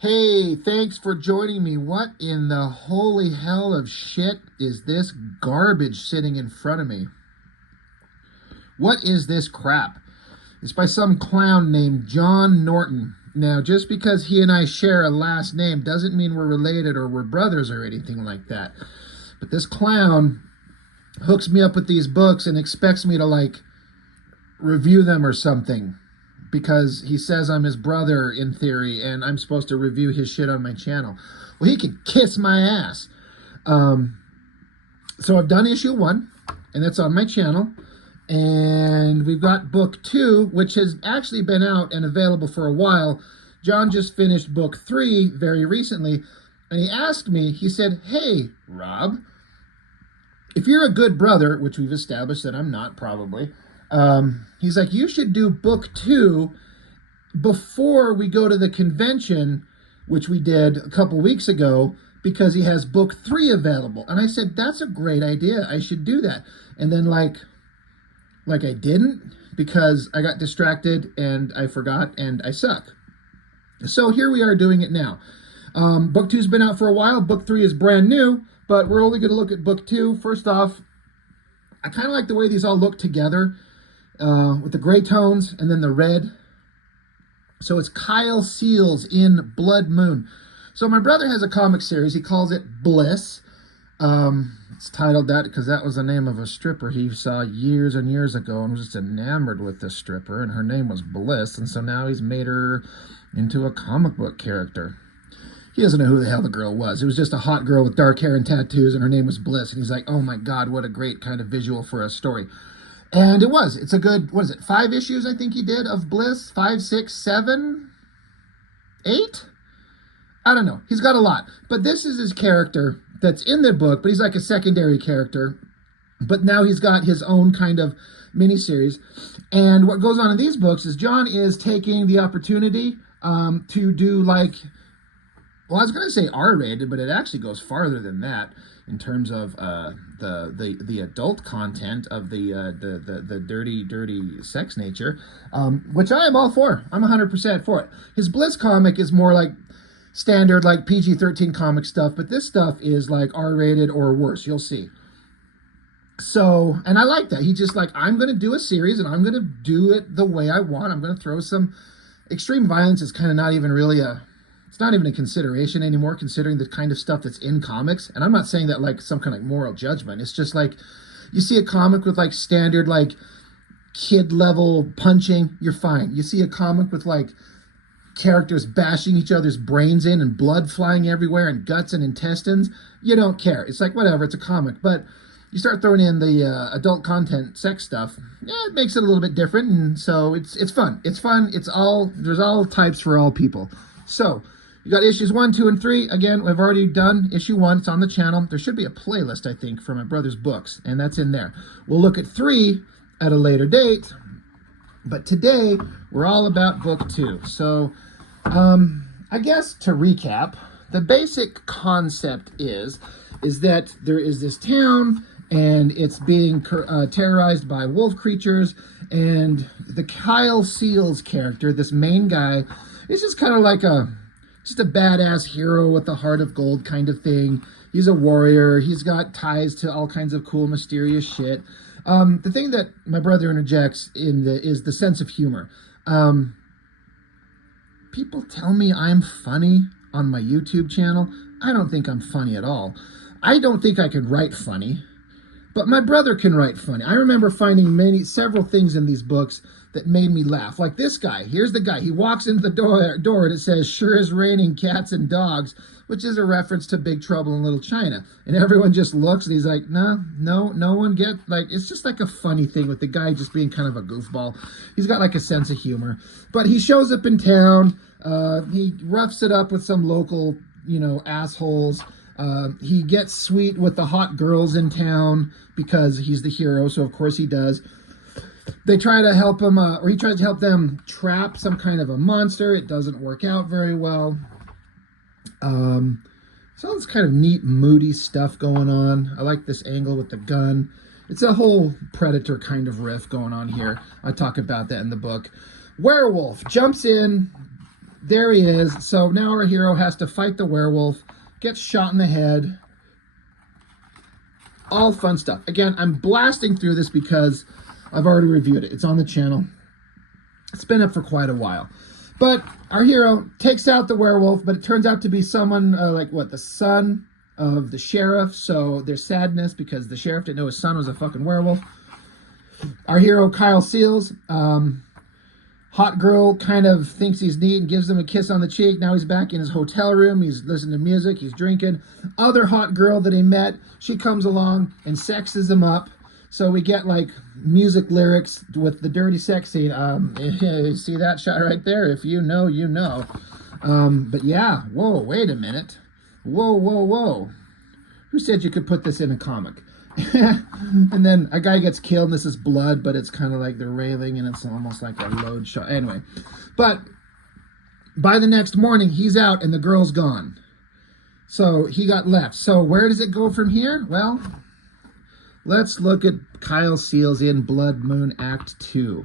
Hey, thanks for joining me. What in the holy hell of shit is this garbage sitting in front of me? What is this crap? It's by some clown named John Norton. Now, just because he and I share a last name doesn't mean we're related or we're brothers or anything like that. But this clown hooks me up with these books and expects me to, review them or something, because he says I'm his brother in theory and I'm supposed to review his shit on my channel. Well, he could kiss my ass. So I've done issue 1, and that's on my channel. And we've got book 2, which has actually been out and available for a while. John just finished book 3 very recently, and he asked me, he said, "Hey, Rob, if you're a good brother," which we've established that I'm not, probably, he's like, "you should do book 2 before we go to the convention," which we did a couple weeks ago, because he has book 3 available. And I said, "That's a great idea. I should do that." And then like I didn't, because I got distracted and I forgot and I suck. So here we are doing it now. Book 2's been out for a while. Book 3 is brand new, but we're only going to look at book 2. First off, I kind of like the way these all look together, with the gray tones and then the red. So it's Kyle Seals in Blood Moon. So my brother has a comic series. He calls it Bliss. It's titled that because that was the name of a stripper he saw years and years ago and was just enamored with this stripper, and her name was Bliss, and so now he's made her into a comic book character. He doesn't know who the hell the girl was. It was just a hot girl with dark hair and tattoos, and her name was Bliss, and he's like, "Oh my God, what a great kind of visual for a story." And it was. It's a good, 5 issues I think he did of Bliss? 5, 6, 7, 8? I don't know. He's got a lot. But this is his character that's in the book, but he's like a secondary character. But now he's got his own kind of miniseries. And what goes on in these books is John is taking the opportunity to do well, I was going to say R-rated, but it actually goes farther than that in terms of the adult content of the dirty sex nature, which I am all for. I'm 100% for it. His Bliss comic is more like standard, like PG-13 comic stuff, but this stuff is like R-rated or worse. You'll see. So, and I like that. He just I'm going to do a series and I'm going to do it the way I want. I'm going to throw some extreme violence. Is kind of not even really it's not even a consideration anymore, considering the kind of stuff that's in comics. And I'm not saying that like some kind of moral judgment. It's just like, you see a comic with standard kid level punching, you're fine. You see a comic with characters bashing each other's brains in and blood flying everywhere and guts and intestines, you don't care. It's like, whatever, it's a comic. But you start throwing in the adult content, sex stuff, it makes it a little bit different. And so it's fun. It's fun. There's all types for all people. So you got issues 1, 2, and 3. Again, we've already done issue 1. It's on the channel. There should be a playlist, I think, for my brother's books, and that's in there. We'll look at 3 at a later date, but today we're all about book 2. So I guess to recap, the basic concept is that there is this town and it's being terrorized by wolf creatures, and the Kyle Seals character, this main guy, is just kind of just a badass hero with a heart of gold kind of thing. He's a warrior. He's got ties to all kinds of cool, mysterious shit. The thing that my brother interjects is the sense of humor. People tell me I'm funny on my YouTube channel. I don't think I'm funny at all. I don't think I can write funny, but my brother can write funny. I remember finding several things in these books that made me laugh. Like this guy. Here's the guy. He walks into the door and it says, "Sure is raining cats and dogs," which is a reference to Big Trouble in Little China. And everyone just looks and he's like, no one gets, it's just like a funny thing with the guy just being kind of a goofball. He's got a sense of humor. But he shows up in town. He roughs it up with some local, assholes. He gets sweet with the hot girls in town because he's the hero, so of course he does. They try to help him, or he tries to help them trap some kind of a monster. It doesn't work out very well. So it's kind of neat, moody stuff going on. I like this angle with the gun. It's a whole Predator kind of riff going on here. I talk about that in the book. Werewolf jumps in, there he is. So now our hero has to fight the werewolf, gets shot in the head. All fun stuff. Again, I'm blasting through this because I've already reviewed it. It's on the channel. It's been up for quite a while. But our hero takes out the werewolf, but it turns out to be someone the son of the sheriff. So there's sadness because the sheriff didn't know his son was a fucking werewolf. Our hero, Kyle Seals, hot girl kind of thinks he's neat and gives him a kiss on the cheek. Now he's back in his hotel room. He's listening to music. He's drinking. Other hot girl that he met, she comes along and sexes him up. So we get like music lyrics with the dirty sex scene. You see that shot right there? If you know, you know. But yeah, whoa, wait a minute. Whoa. Who said you could put this in a comic? And then a guy gets killed and this is blood, but it's kind of like they're railing and it's almost like a load shot. Anyway, but by the next morning, he's out and the girl's gone. So he got left. So where does it go from here? Well, let's look at Kyle Seals in Blood Moon Act 2.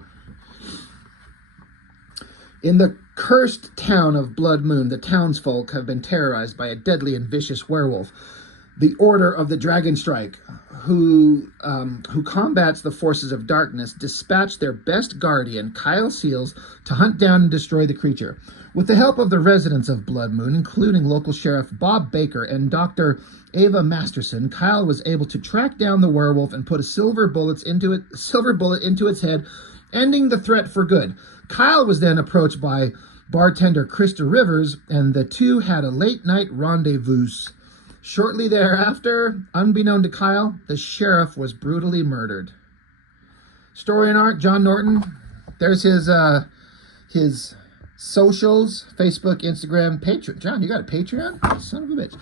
In the cursed town of Blood Moon, the townsfolk have been terrorized by a deadly and vicious werewolf, the Order of the Dragon Strike, who combats the forces of darkness, dispatched their best guardian, Kyle Seals, to hunt down and destroy the creature. With the help of the residents of Blood Moon, including local sheriff Bob Baker and Dr. Ava Masterson, Kyle was able to track down the werewolf and put a silver bullet into its head, ending the threat for good. Kyle was then approached by bartender Krista Rivers, and the two had a late-night rendezvous. Shortly thereafter, unbeknown to Kyle, the sheriff was brutally murdered. Story and art, John Norton. There's his socials, Facebook, Instagram, Patreon. John, you got a Patreon? Son of a bitch.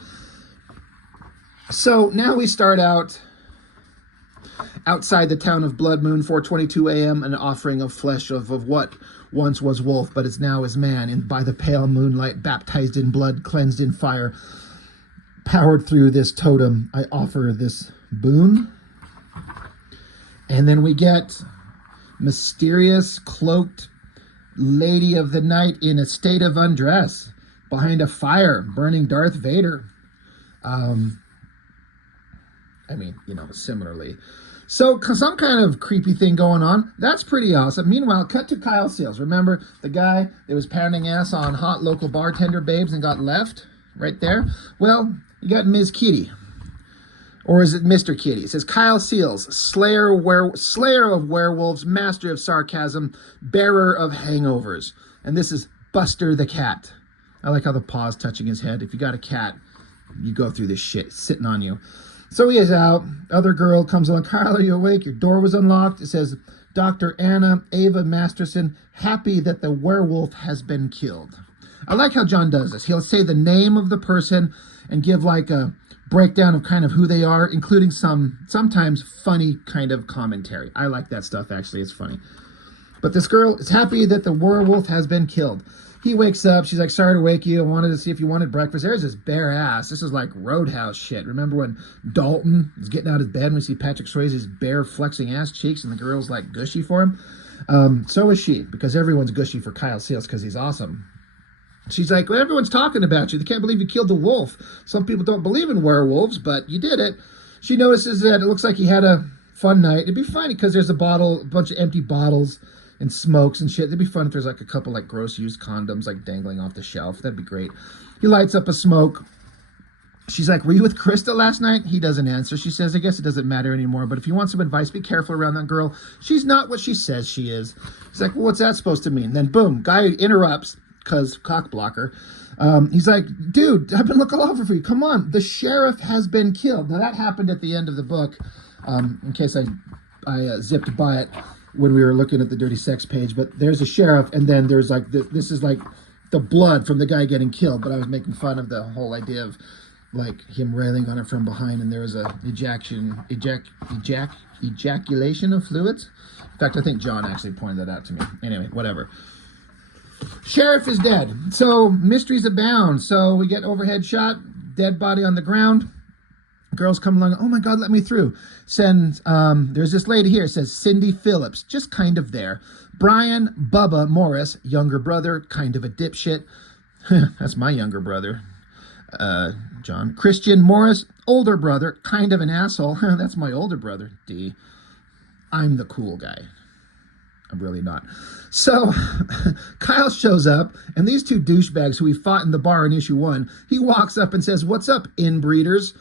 So now we start out outside the town of Blood Moon, 4:22 a.m., an offering of flesh of what once was wolf, but is now is man, and by the pale moonlight, baptized in blood, cleansed in fire, powered through this totem, I offer this boon. And then we get mysterious, cloaked lady of the night in a state of undress behind a fire, burning Darth Vader. Similarly. So some kind of creepy thing going on. That's pretty awesome. Meanwhile, cut to Kyle Seals. Remember the guy that was pounding ass on hot local bartender babes and got left? Right there. Well, you got Ms. Kitty. Or is it Mr. Kitty? It says Kyle Seals, slayer of werewolves, master of sarcasm, bearer of hangovers. And this is Buster the cat. I like how the paw's touching his head. If you got a cat, you go through this shit sitting on you. So he is out. Other girl comes along. Kyle, are you awake? Your door was unlocked. It says Dr. Anna Ava Masterson, happy that the werewolf has been killed. I like how John does this. He'll say the name of the person and give like a breakdown of kind of who they are, including sometimes funny kind of commentary. I like that stuff, actually. It's funny. But this girl is happy that the werewolf has been killed. He wakes up. She's like, sorry to wake you. I wanted to see if you wanted breakfast. There's his bare ass. This is like Roadhouse shit. Remember when Dalton is getting out of bed and we see Patrick Swayze's bare flexing ass cheeks and the girl's like gushy for him? So is she, because everyone's gushy for Kyle Seals because he's awesome. She's like, well, everyone's talking about you. They can't believe you killed the wolf. Some people don't believe in werewolves, but you did it. She notices that it looks like he had a fun night. It'd be funny because there's a bunch of empty bottles and smokes and shit. It'd be fun if there's like a couple like gross used condoms like dangling off the shelf. That'd be great. He lights up a smoke. She's like, were you with Krista last night? He doesn't answer. She says, I guess it doesn't matter anymore, but if you want some advice, be careful around that girl. She's not what she says she is. He's like, well, what's that supposed to mean? Then boom, guy interrupts because cock blocker. He's like, dude, I've been looking all over for you. Come on. The sheriff has been killed. Now that happened at the end of the book, in case I zipped by it when we were looking at the dirty sex page, but there's a sheriff, and then there's like, this is like the blood from the guy getting killed, but I was making fun of the whole idea of like him railing on it from behind, and there was a ejaculation of fluids. In fact, I think John actually pointed that out to me. Anyway, whatever. Sheriff is dead. So mysteries abound. So we get overhead shot, dead body on the ground. Girls come along, oh my God, let me through. There's this lady here, it says Cindy Phillips, just kind of there. Brian Bubba Morris, younger brother, kind of a dipshit. That's my younger brother, John. Christian Morris, older brother, kind of an asshole. That's my older brother, D. I'm the cool guy. I'm really not. So Kyle shows up, and these two douchebags who he fought in the bar in issue 1, he walks up and says, what's up, inbreeders?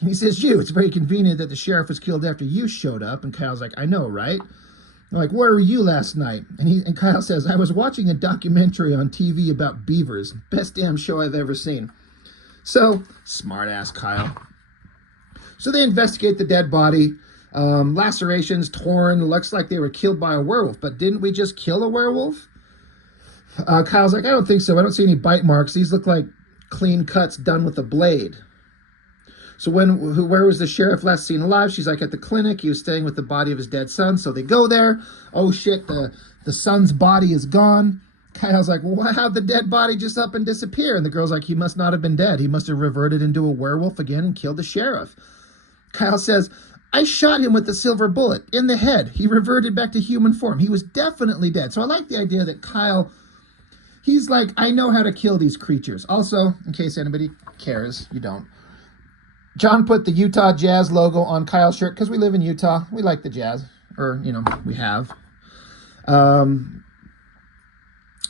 And he says, it's very convenient that the sheriff was killed after you showed up. And Kyle's like, I know, right? They're like, where were you last night? And Kyle says, I was watching a documentary on TV about beavers. Best damn show I've ever seen. So, smart ass Kyle. So they investigate the dead body. Lacerations, torn, looks like they were killed by a werewolf. But didn't we just kill a werewolf? Kyle's like, I don't think so. I don't see any bite marks. These look like clean cuts done with a blade. So where was the sheriff last seen alive? She's like, at the clinic. He was staying with the body of his dead son. So they go there. Oh shit, the son's body is gone. Kyle's like, well, how'd the dead body just up and disappear? And the girl's like, he must not have been dead. He must have reverted into a werewolf again and killed the sheriff. Kyle says, I shot him with the silver bullet in the head. He reverted back to human form. He was definitely dead. So I like the idea that Kyle, he's like, I know how to kill these creatures. Also, in case anybody cares, you don't. John put the Utah Jazz logo on Kyle's shirt because we live in Utah. We like the Jazz. Or, we have.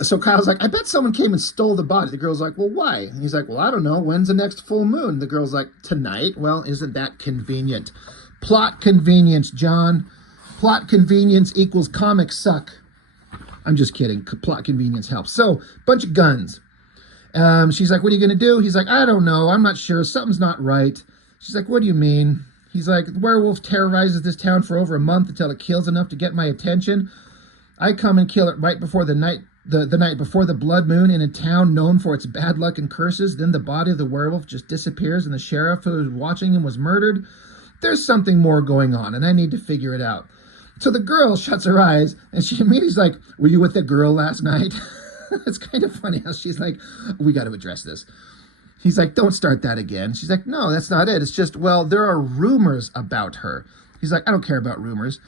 So Kyle's like, I bet someone came and stole the body. The girl's like, well, why? And he's like, well, I don't know. When's the next full moon? The girl's like, tonight. Well, isn't that convenient? Plot convenience, John. Plot convenience equals comics suck. I'm just kidding. Plot convenience helps. So, bunch of guns. She's like, what are you going to do? He's like, I don't know. I'm not sure. Something's not right. She's like, what do you mean? He's like, the werewolf terrorizes this town for over a month until it kills enough to get my attention. I come and kill it right before the night before the blood moon in a town known for its bad luck and curses. Then the body of the werewolf just disappears and the sheriff who was watching him was murdered. There's something more going on and I need to figure it out. So the girl shuts her eyes and she immediately's like, were you with the girl last night? It's kind of funny how she's like, we got to address this. He's like, don't start that again. She's like, no, that's not it. It's just, well, there are rumors about her. He's like, I don't care about rumors.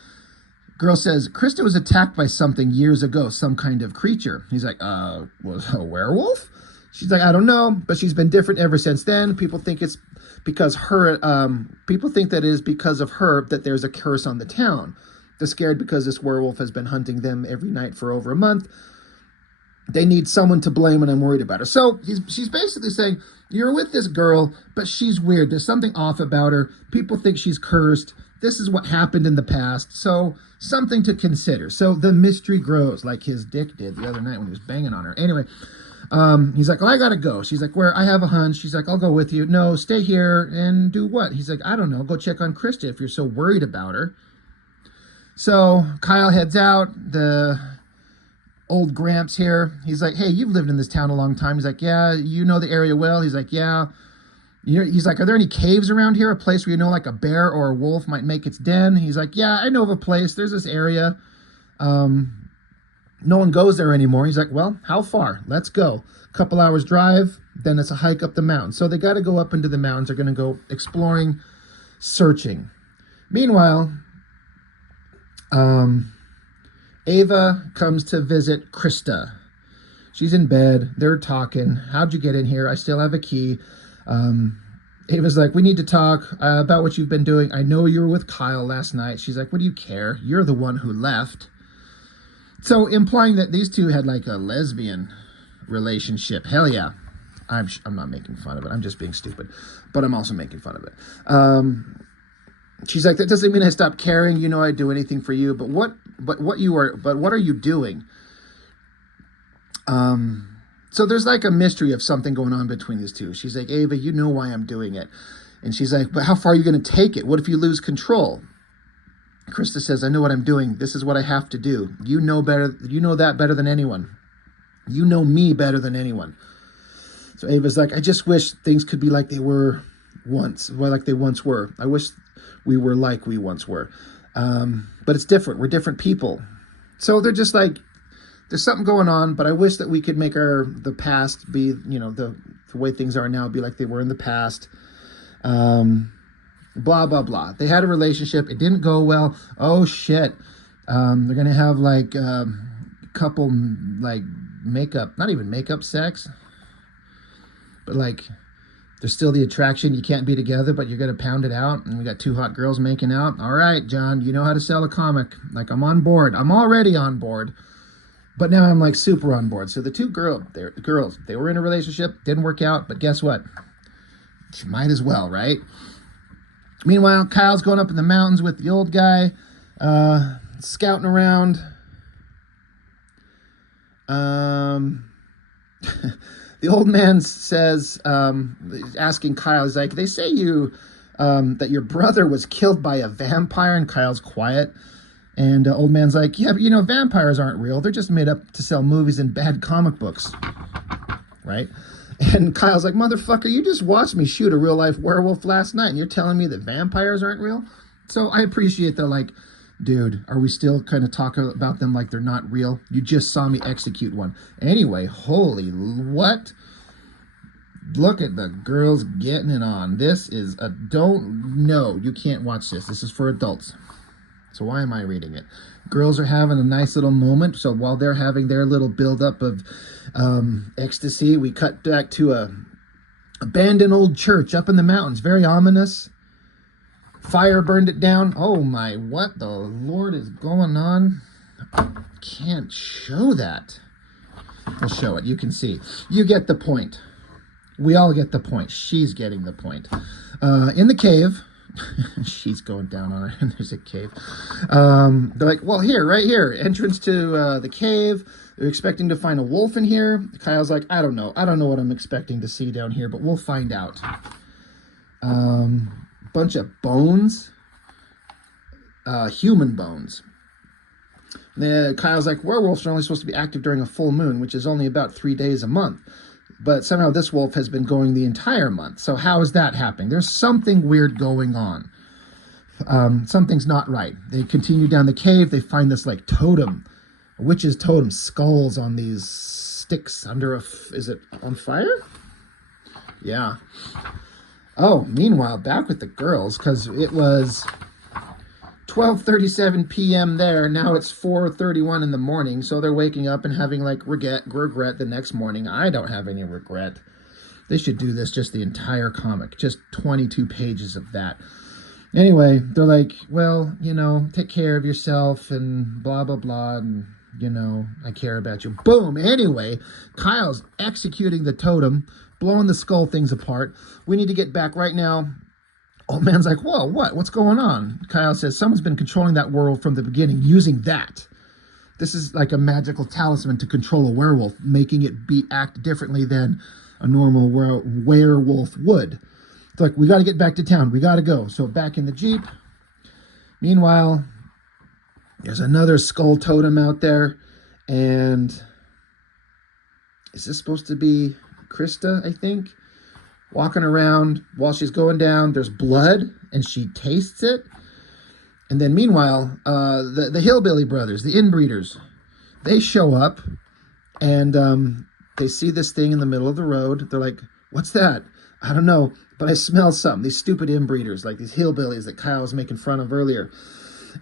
Girl says, Krista was attacked by something years ago, some kind of creature. He's like, was a werewolf? She's like, I don't know, but she's been different ever since then. People think it's because people think that it is because of her that there's a curse on the town. They're scared because this werewolf has been hunting them every night for over a month. They need someone to blame and I'm worried about her. So she's basically saying, you're with this girl, but she's weird. There's something off about her. People think she's cursed. This is what happened in the past. So something to consider. So the mystery grows like his dick did the other night when he was banging on her. Anyway, he's like, well, I got to go. She's like, where? I have a hunch. She's like, I'll go with you. No, stay here and do what? He's like, I don't know. Go check on Krista if you're so worried about her. So Kyle heads out. The old Gramps here. He's like, hey, you've lived in this town a long time. He's like, yeah, you know the area well. He's like, yeah. He's like, are there any caves around here? A place where like a bear or a wolf might make its den? He's like, yeah, I know of a place. There's this area. No one goes there anymore. He's like, well, how far? Let's go. A couple hours drive, then it's a hike up the mountain. So they got to go up into the mountains. They're going to go exploring, searching. Meanwhile, Ava comes to visit Krista. She's in bed. They're talking. How'd you get in here? I still have a key. Ava's like, we need to talk about what you've been doing. I know you were with Kyle last night. She's like, what do you care? You're the one who left. So implying that these two had like a lesbian relationship. Hell yeah. I'm not making fun of it. I'm just being stupid. But I'm also making fun of it. She's like, that doesn't mean I stopped caring. You know I'd do anything for you. But what are you doing? So there's like a mystery of something going on between these two. She's like, Ava, you know why I'm doing it. And she's like, but how far are you going to take it? What if you lose control? Krista says, I know what I'm doing. This is what I have to do. You know better. You know that better than anyone. You know me better than anyone. So Ava's like, I just wish things could be like they were once, well, like they once were. I wish we were like we once were. But it's different. We're different people. So they're just like, there's something going on, but I wish that we could make the past be, the way things are now be like they were in the past. blah, blah, blah. They had a relationship. It didn't go well. Oh, shit. They're going to have, like, couple, like, makeup, not even makeup sex, but, like, there's still the attraction. You can't be together, but you're going to pound it out. And we got two hot girls making out. All right, John, you know how to sell a comic. Like, I'm on board. I'm already on board. But now I'm, like, super on board. So the two girls, they were in a relationship. Didn't work out. But guess what? You might as well, right? Meanwhile, Kyle's going up in the mountains with the old guy, scouting around. The old man says, asking Kyle, he's like, they say you, that your brother was killed by a vampire, and Kyle's quiet. And old man's like, yeah, but you know, vampires aren't real. They're just made up to sell movies and bad comic books, right? And Kyle's like, motherfucker, you just watched me shoot a real-life werewolf last night, and you're telling me that vampires aren't real? So I appreciate that, like, dude, are we still kind of talking about them like they're not real? You just saw me execute one. Anyway, holy what? Look at the girls getting it on. This is a no, you can't watch this. This is for adults. So why am I reading it? Girls are having a nice little moment. So while they're having their little buildup of ecstasy, we cut back to a abandoned old church up in the mountains. Very ominous. Fire burned it down. Oh my, what the Lord is going on? Can't show that. We'll show it. You can see. You get the point. We all get the point. She's getting the point. In the cave. She's going down on her, and there's a cave. They're like, well, here, right here. Entrance to the cave. They're expecting to find a wolf in here. Kyle's like, I don't know. I don't know what I'm expecting to see down here, but we'll find out. Bunch of bones, human bones. Kyle's like, werewolves are only supposed to be active during a full moon, which is only about 3 days a month. But somehow this wolf has been going the entire month. So how is that happening? There's something weird going on. Something's not right. They continue down the cave. They find this like totem, a witch's totem, skulls on these sticks under is it on fire? Yeah. Oh, meanwhile, back with the girls, because it was 12:37 p.m. there. Now it's 4:31 in the morning, so they're waking up and having, like, regret the next morning. I don't have any regret. They should do this just the entire comic, just 22 pages of that. Anyway, they're like, well, you know, take care of yourself and blah, blah, blah, and, you know, I care about you. Boom! Anyway, Kyle's executing the totem, blowing the skull things apart. We need to get back right now. Old man's like, whoa, what? What's going on? Kyle says, someone's been controlling that world from the beginning using that. This is like a magical talisman to control a werewolf, making it act differently than a normal werewolf would. It's like, we got to get back to town. We got to go. So back in the Jeep. Meanwhile, there's another skull totem out there. And is this supposed to be Krista, I think? Walking around while she's going down, there's blood, and she tastes it. And then meanwhile, the Hillbilly Brothers, the inbreeders, they show up, and they see this thing in the middle of the road. They're like, what's that? I don't know, but I smell something. These stupid inbreeders, like these hillbillies that Kyle was making fun of earlier.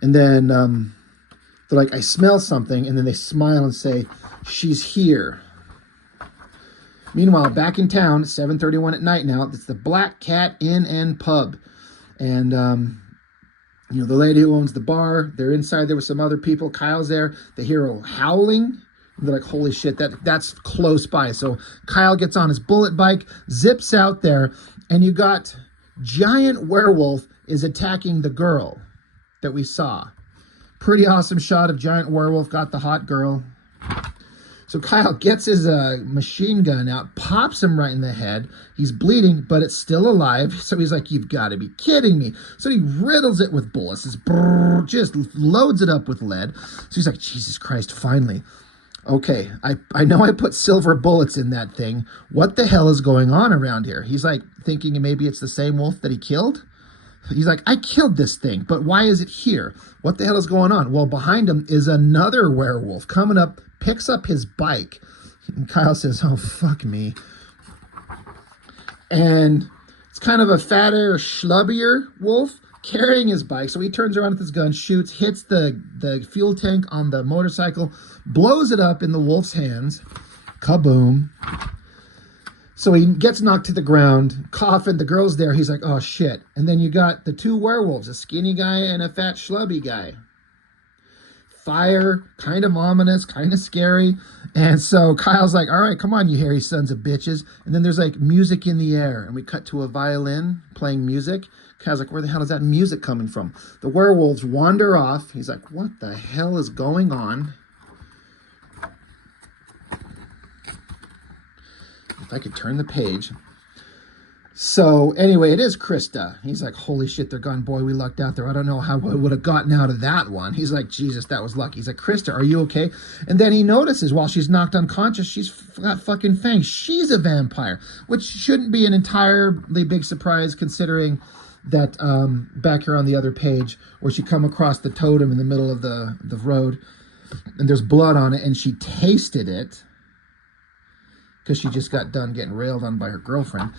And then they're like, I smell something, and then they smile and say, she's here. Meanwhile, back in town, 7:31 at night now, it's the Black Cat Inn and Pub. And, you know, the lady who owns the bar, they're inside there with some other people. Kyle's there. They hear a howling. They're like, holy shit, that's close by. So Kyle gets on his bullet bike, zips out there, and you got giant werewolf is attacking the girl that we saw. Pretty awesome shot of giant werewolf, got the hot girl. So Kyle gets his machine gun out, pops him right in the head. He's bleeding, but it's still alive. So he's like, you've got to be kidding me. So he riddles it with bullets. Just loads it up with lead. So he's like, Jesus Christ, finally. Okay, I know I put silver bullets in that thing. What the hell is going on around here? He's like thinking maybe it's the same wolf that he killed. He's like, I killed this thing, but why is it here? What the hell is going on? Well, behind him is another werewolf coming up, picks up his bike. And Kyle says, oh, fuck me. And It's kind of a fatter, schlubbier wolf carrying his bike. So he turns around with his gun, shoots, hits the fuel tank on the motorcycle, blows it up in the wolf's hands. Kaboom. So he gets knocked to the ground, coughing. The girl's there. He's like, oh, shit. And then you got the two werewolves, a skinny guy and a fat, schlubby guy. Fire, kind of ominous, kind of scary. And so Kyle's like, all right, come on, you hairy sons of bitches. And then there's like music in the air. And we cut to a violin playing music. Kyle's like, where the hell is that music coming from? The werewolves wander off. He's like, what the hell is going on? If I could turn the page. So anyway, it is Krista. He's like, holy shit, they're gone. Boy, we lucked out there. I don't know how I would have gotten out of that one. He's like, Jesus, that was lucky. He's like, Krista, are you okay? And then he notices while she's knocked unconscious, she's got fucking fangs. She's a vampire, which shouldn't be an entirely big surprise considering that back here on the other page where she come across the totem in the middle of the road and there's blood on it and she tasted it. Because she just got done getting railed on by her girlfriend.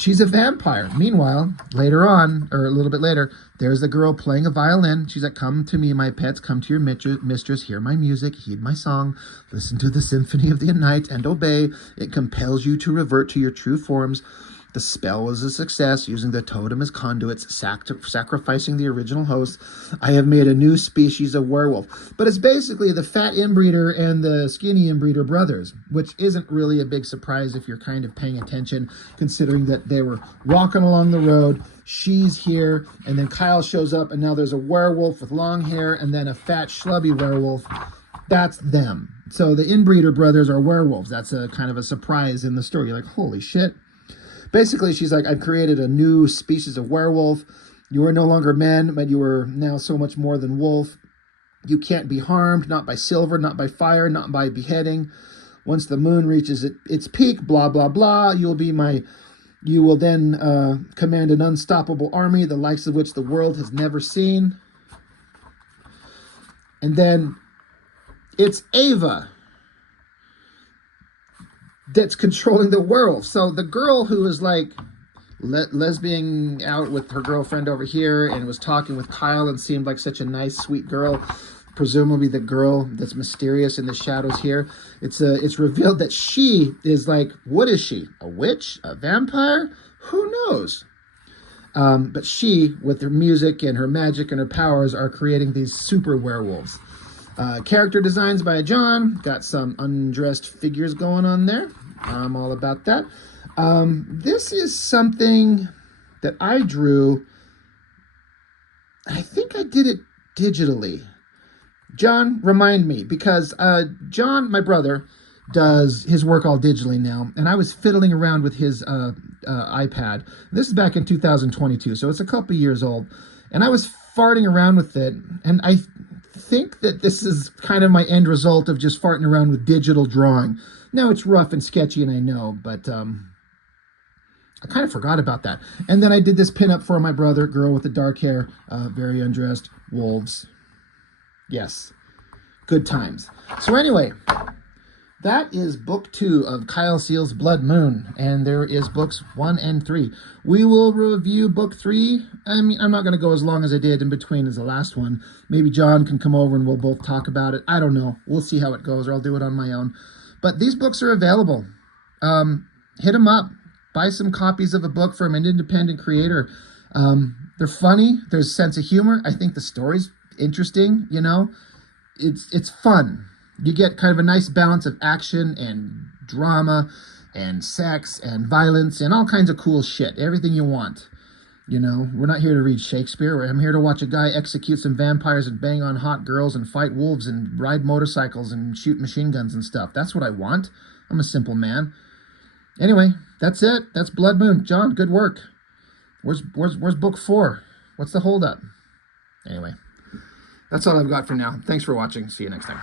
She's a vampire. Meanwhile, later on, or a little bit later, there's the girl playing a violin. She's like, come to me, my pets. Come to your mistress. Hear my music. Heed my song. Listen to the symphony of the night and obey. It compels you to revert to your true forms. The spell was a success, using the totem as conduits, sacrificing the original host. I have made a new species of werewolf. But it's basically the fat inbreeder and the skinny inbreeder brothers, which isn't really a big surprise if you're kind of paying attention, considering that they were walking along the road. She's here, and then Kyle shows up, and now there's a werewolf with long hair, and then a fat, schlubby werewolf. That's them. So the inbreeder brothers are werewolves. That's a kind of a surprise in the story. You're like, holy shit. Basically, she's like, I've created a new species of werewolf. You are no longer men, but you are now so much more than wolf. You can't be harmed, not by silver, not by fire, not by beheading. Once the moon reaches its peak, blah, blah, blah, you will then command an unstoppable army, the likes of which the world has never seen. And then it's Ava that's controlling the werewolf. So the girl who is like lesbian out with her girlfriend over here and was talking with Kyle and seemed like such a nice, sweet girl, presumably the girl that's mysterious in the shadows here, it's revealed that she is like, what is she? A witch? A vampire? Who knows? But she, with her music and her magic and her powers, are creating these super werewolves. Character designs by John. Got some undressed figures going on there. I'm all about that. This is something that I drew. I think I did it digitally. John, remind me, because John, my brother, does his work all digitally now, and I was fiddling around with his iPad. This is back in 2022, so it's a couple years old, and I was farting around with it, and I think that this is kind of my end result of just farting around with digital drawing. Now it's rough and sketchy, and I know, but I kind of forgot about that. And then I did this pinup for my brother, girl with the dark hair, very undressed, wolves. Yes, good times. So anyway, that is book 2 of Kyle Seal's Blood Moon, and there is books 1 and 3. We will review book 3. I mean, I'm not going to go as long as I did in between as the last one. Maybe John can come over and we'll both talk about it. I don't know. We'll see how it goes, or I'll do it on my own. But these books are available. Hit them up. Buy some copies of a book from an independent creator. They're funny. There's a sense of humor. I think the story's interesting, you know. It's fun. You get kind of a nice balance of action and drama and sex and violence and all kinds of cool shit. Everything you want. You know, we're not here to read Shakespeare. I'm here to watch a guy execute some vampires and bang on hot girls and fight wolves and ride motorcycles and shoot machine guns and stuff. That's what I want. I'm a simple man. Anyway, that's it. That's Blood Moon. John, good work. Where's book 4? What's the holdup? Anyway, that's all I've got for now. Thanks for watching. See you next time.